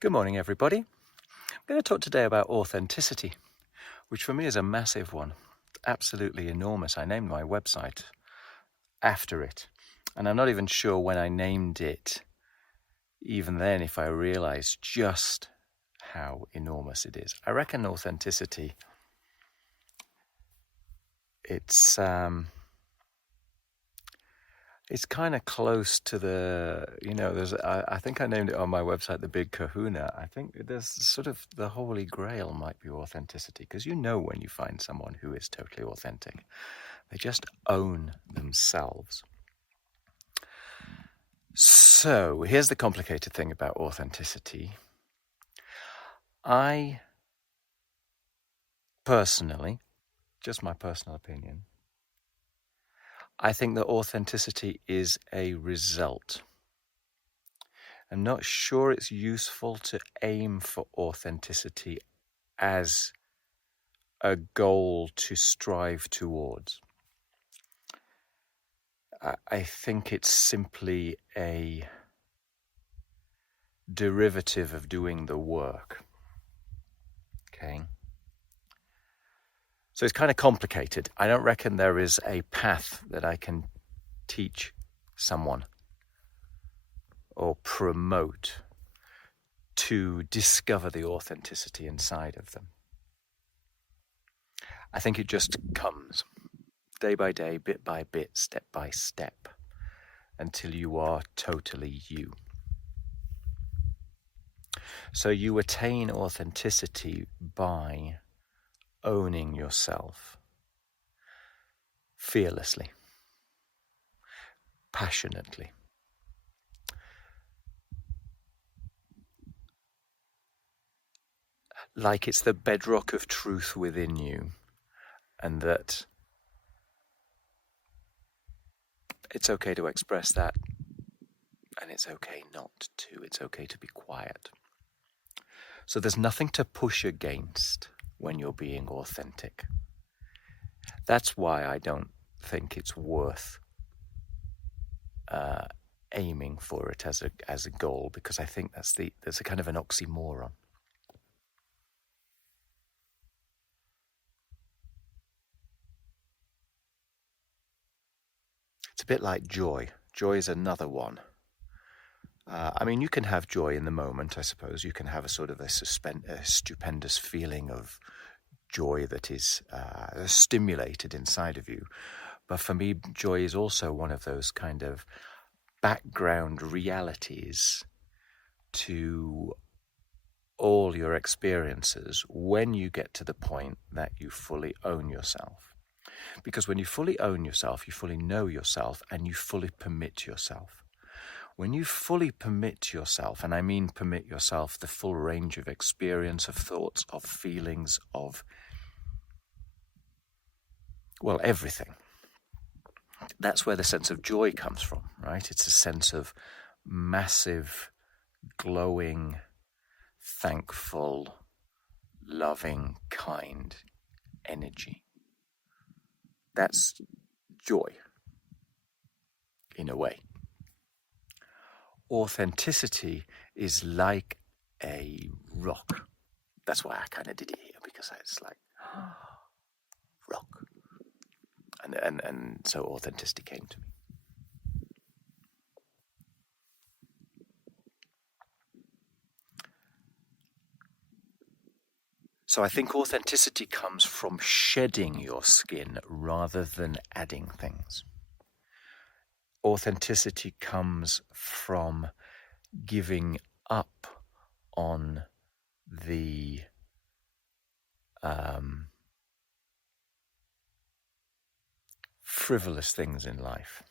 Good morning, everybody. I'm going to talk today about authenticity, which for me is a massive one, absolutely enormous. I named my website after it, and I'm not even sure when I named it, even then, if I realized just how enormous it is. I reckon authenticity, it's kind of close to I think I named it on my website, the Big Kahuna. I think there's sort of the holy grail might be authenticity, because when you find someone who is totally authentic, they just own themselves. So here's the complicated thing about authenticity. I personally, just my personal opinion, I think that authenticity is a result. I'm not sure it's useful to aim for authenticity as a goal to strive towards. I think it's simply a derivative of doing the work. Okay. So it's kind of complicated. I don't reckon there is a path that I can teach someone or promote to discover the authenticity inside of them. I think it just comes day by day, bit by bit, step by step, until you are totally you. So you attain authenticity by owning yourself fearlessly, passionately. Like it's the bedrock of truth within you, and that it's okay to express that, and it's okay not to. It's okay to be quiet. So there's nothing to push against when you're being authentic. That's why I don't think it's worth aiming for it as a goal, because I think there's a kind of an oxymoron. It's a bit like joy. Joy is another one. You can have joy in the moment, I suppose. You can have a sort of a stupendous feeling of joy that is stimulated inside of you. But for me, joy is also one of those kind of background realities to all your experiences when you get to the point that you fully own yourself. Because when you fully own yourself, you fully know yourself, and you fully permit yourself. When you fully permit yourself, and I mean permit yourself the full range of experience, of thoughts, of feelings, of, everything. That's where the sense of joy comes from, right? It's a sense of massive, glowing, thankful, loving, kind energy. That's joy, in a way. Authenticity is like a rock. That's why I kind of did it here, because it's like rock, and so authenticity came to me. So I think authenticity comes from shedding your skin rather than adding things. Authenticity comes from giving up on the frivolous things in life.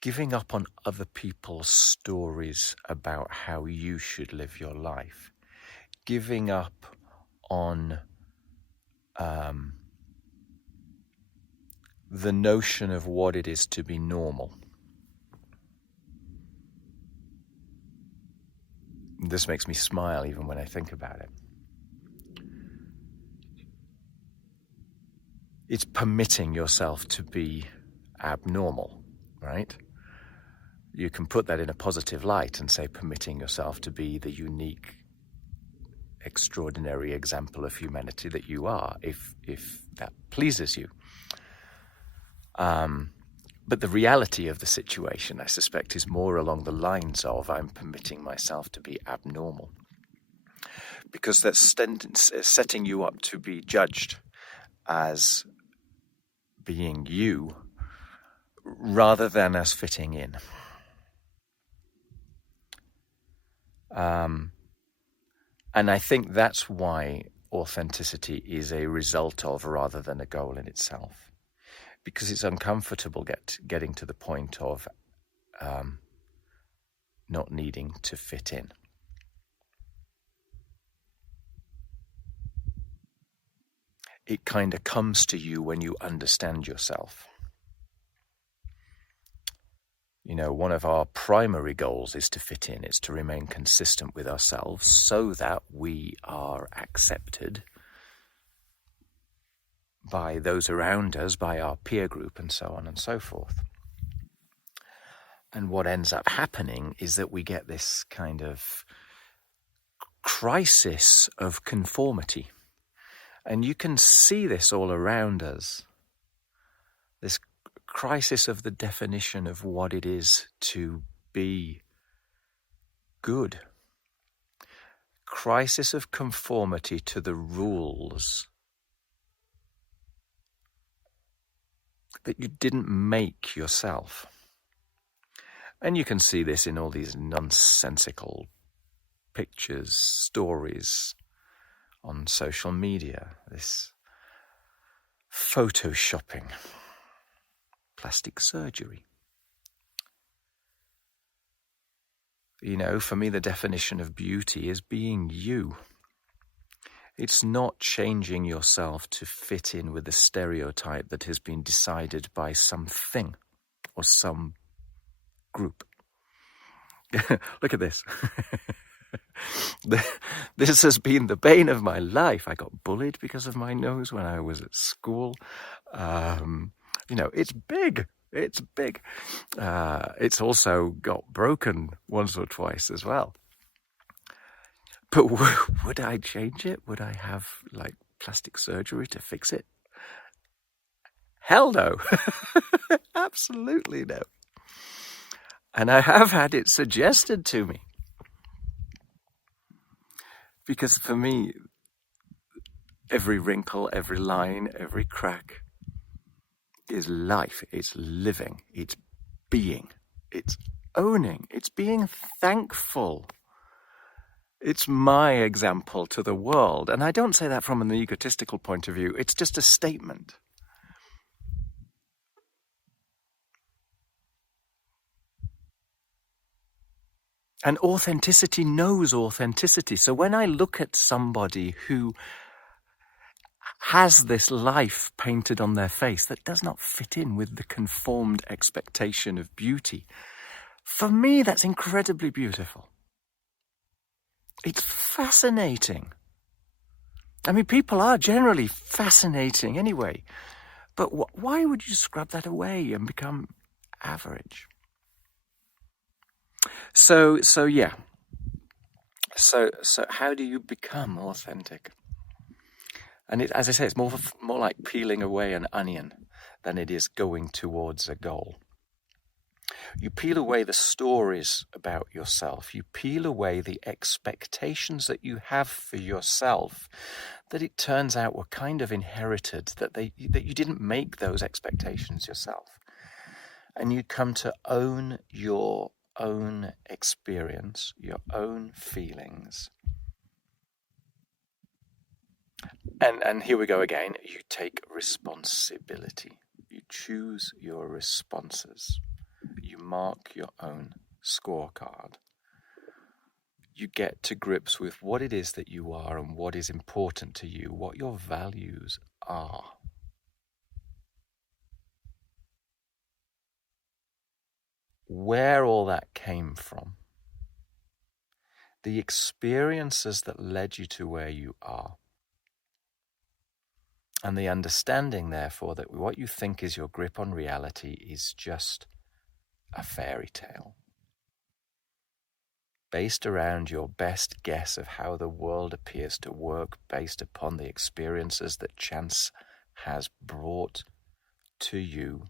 Giving up on other people's stories about how you should live your life. Giving up on the notion of what it is to be normal. This makes me smile even when I think about it. It's permitting yourself to be abnormal, right? You can put that in a positive light and say permitting yourself to be the unique, extraordinary example of humanity that you are, if that pleases you. But the reality of the situation, I suspect, is more along the lines of I'm permitting myself to be abnormal. Because that's setting you up to be judged as being you rather than as fitting in. And I think that's why authenticity is a result of rather than a goal in itself. Because it's uncomfortable getting to the point of not needing to fit in. It kind of comes to you when you understand yourself. You know, one of our primary goals is to fit in. It's to remain consistent with ourselves so that we are accepted by those around us, by our peer group, and so on and so forth. And what ends up happening is that we get this kind of crisis of conformity. And you can see this all around us. This crisis of the definition of what it is to be good. Crisis of conformity to the rules that you didn't make yourself. And you can see this in all these nonsensical pictures, stories on social media, this photoshopping, plastic surgery. You know, for me, the definition of beauty is being you. It's not changing yourself to fit in with the stereotype that has been decided by something or some group. Look at this. This has been the bane of my life. I got bullied because of my nose when I was at school. You know, it's big. It's big. It's also got broken once or twice as well. But would I change it? Would I have like plastic surgery to fix it? Hell no. Absolutely no. And I have had it suggested to me. Because for me, every wrinkle, every line, every crack is life. It's living. It's being. It's owning. It's being thankful. It's my example to the world. And I don't say that from an egotistical point of view. It's just a statement. And authenticity knows authenticity. So when I look at somebody who has this life painted on their face that does not fit in with the conformed expectation of beauty, for me, that's incredibly beautiful. It's fascinating. I mean, people are generally fascinating anyway. But why would you scrub that away and become average? So yeah. So how do you become authentic? And as I say, it's more like peeling away an onion than it is going towards a goal. You peel away the stories about yourself. You peel away the expectations that you have for yourself that it turns out were kind of inherited, that you didn't make those expectations yourself. And you come to own your own experience, your own feelings. And here we go again. You take responsibility. You choose your responses. You mark your own scorecard. You get to grips with what it is that you are and what is important to you, what your values are. Where all that came from. The experiences that led you to where you are. And the understanding, therefore, that what you think is your grip on reality is just a fairy tale based around your best guess of how the world appears to work, based upon the experiences that chance has brought to you,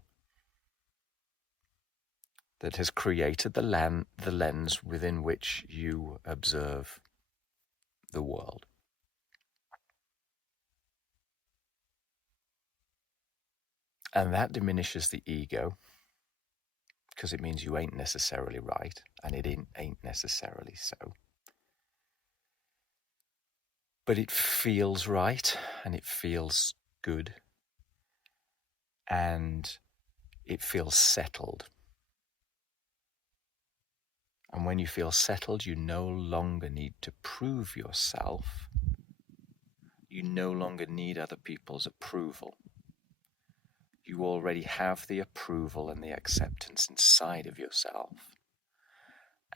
that has created the lens within which you observe the world. And that diminishes the ego, because it means you ain't necessarily right, and it ain't necessarily so. But it feels right, and it feels good, and it feels settled. And when you feel settled, you no longer need to prove yourself. You no longer need other people's approval. You already have the approval and the acceptance inside of yourself.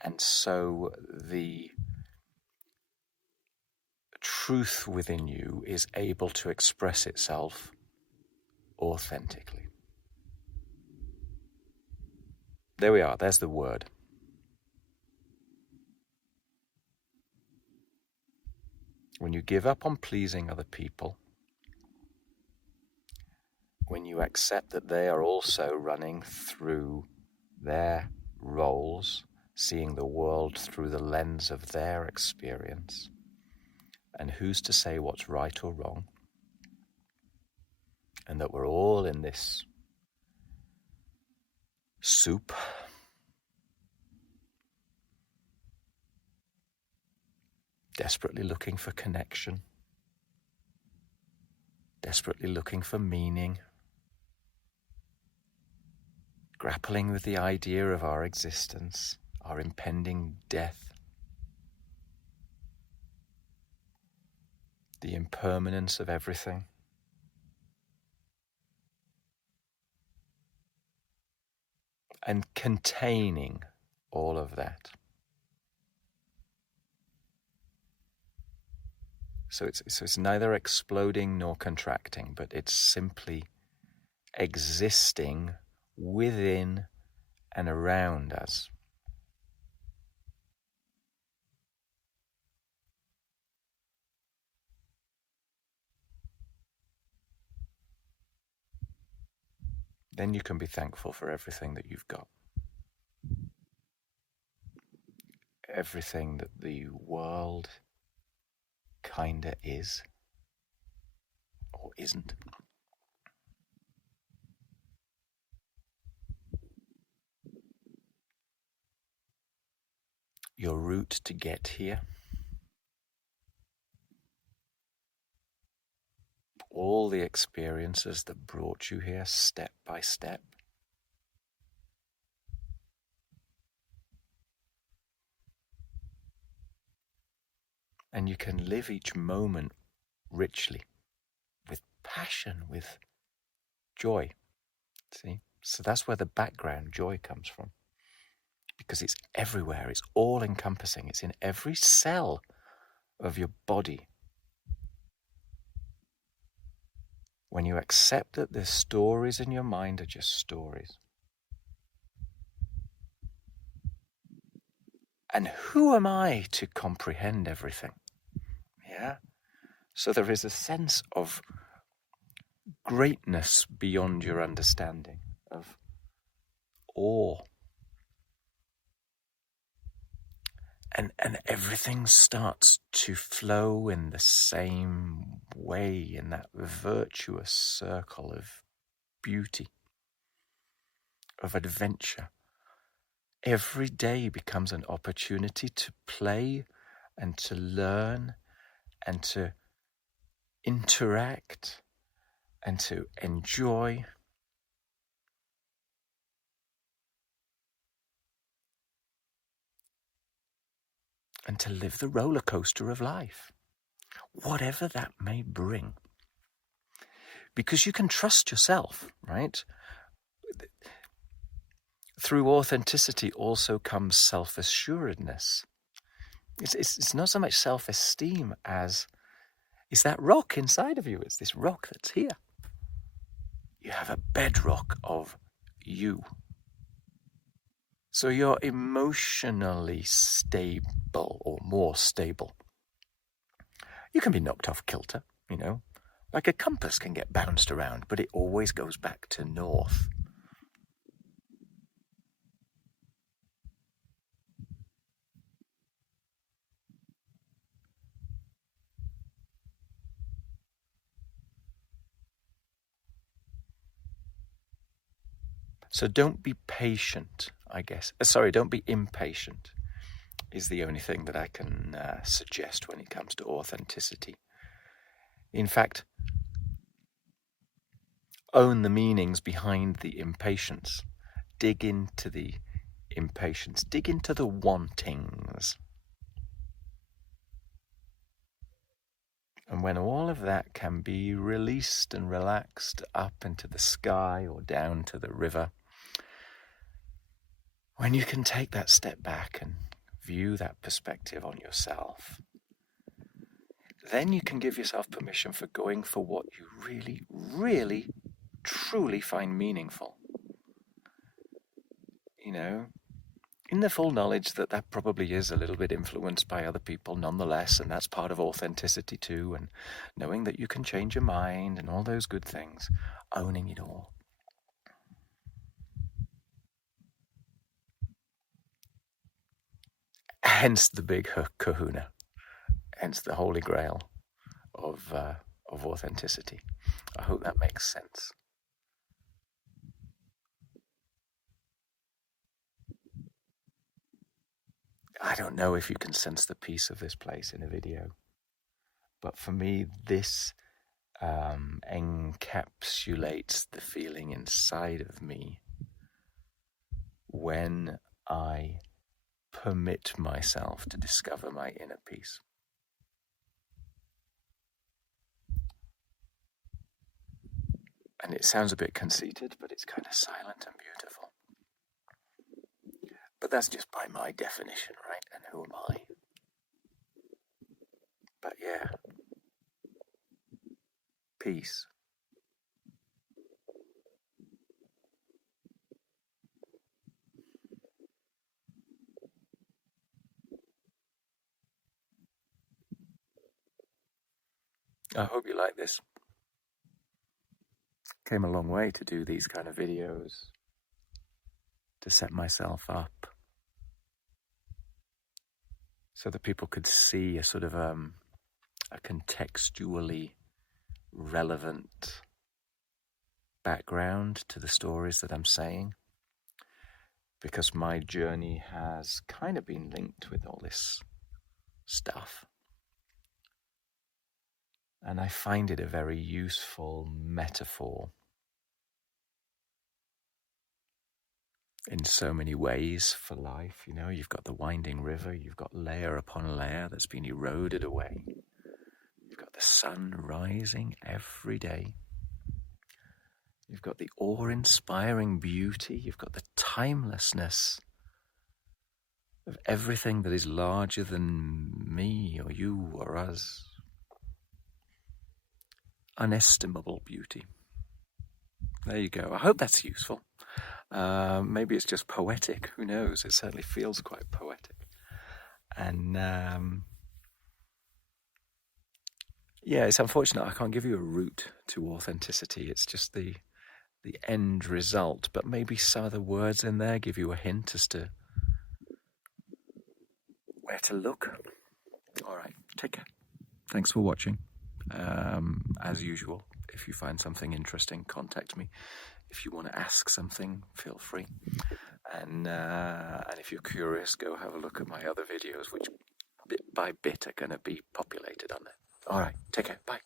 And so the truth within you is able to express itself authentically. There we are, there's the word. When you give up on pleasing other people, when you accept that they are also running through their roles, seeing the world through the lens of their experience, and who's to say what's right or wrong, and that we're all in this soup, desperately looking for connection, desperately looking for meaning, grappling with the idea of our existence, our impending death, the impermanence of everything. And containing all of that. So it's neither exploding nor contracting, but it's simply existing within and around us. Then you can be thankful for everything that you've got. Everything that the world kinda is or isn't. Your route to get here, all the experiences that brought you here step by step. And you can live each moment richly, with passion, with joy. See? So that's where the background joy comes from. Because it's everywhere, it's all encompassing, it's in every cell of your body. When you accept that the stories in your mind are just stories. And who am I to comprehend everything? Yeah? So there is a sense of greatness beyond your understanding, of awe. And everything starts to flow in the same way, in that virtuous circle of beauty, of adventure. Every day becomes an opportunity to play and to learn and to interact and to enjoy. And to live the roller coaster of life, whatever that may bring. Because you can trust yourself, right? Through authenticity also comes self-assuredness. It's not so much self-esteem as it's that rock inside of you. It's this rock that's here. You have a bedrock of you. So you're emotionally stable or more stable. You can be knocked off kilter, like a compass can get bounced around, but it always goes back to north. So don't be patient, I guess. Sorry, don't be impatient is the only thing that I can suggest when it comes to authenticity. In fact, own the meanings behind the impatience. Dig into the impatience. Dig into the wantings. And when all of that can be released and relaxed up into the sky or down to the river, when you can take that step back and view that perspective on yourself, then you can give yourself permission for going for what you really, really, truly find meaningful. In the full knowledge that that probably is a little bit influenced by other people nonetheless, and that's part of authenticity too, and knowing that you can change your mind and all those good things, owning it all. Hence the big kahuna, hence the holy grail of authenticity. I hope that makes sense. I don't know if you can sense the peace of this place in a video, but for me, this encapsulates the feeling inside of me when I permit myself to discover my inner peace. And it sounds a bit conceited, but it's kind of silent and beautiful. But that's just by my definition, right? And who am I? But yeah, peace. I hope you like this. Came a long way to do these kind of videos, to set myself up so that people could see a sort of a contextually relevant background to the stories that I'm saying, because my journey has kind of been linked with all this stuff. And I find it a very useful metaphor in so many ways for life. You've got the winding river, you've got layer upon layer that's been eroded away. You've got the sun rising every day. You've got the awe-inspiring beauty. You've got the timelessness of everything that is larger than me or you or us. Unestimable beauty. There you go. I hope that's useful. Maybe it's just poetic. Who knows? It certainly feels quite poetic. And yeah, it's unfortunate I can't give you a route to authenticity. It's just the end result. But maybe some of the words in there give you a hint as to where to look. All right, take care. Thanks for watching. As usual, if you find something interesting, contact me. If you want to ask something, feel free. And if you're curious, go have a look at my other videos, which bit by bit are going to be populated on there. All right, take care. Bye.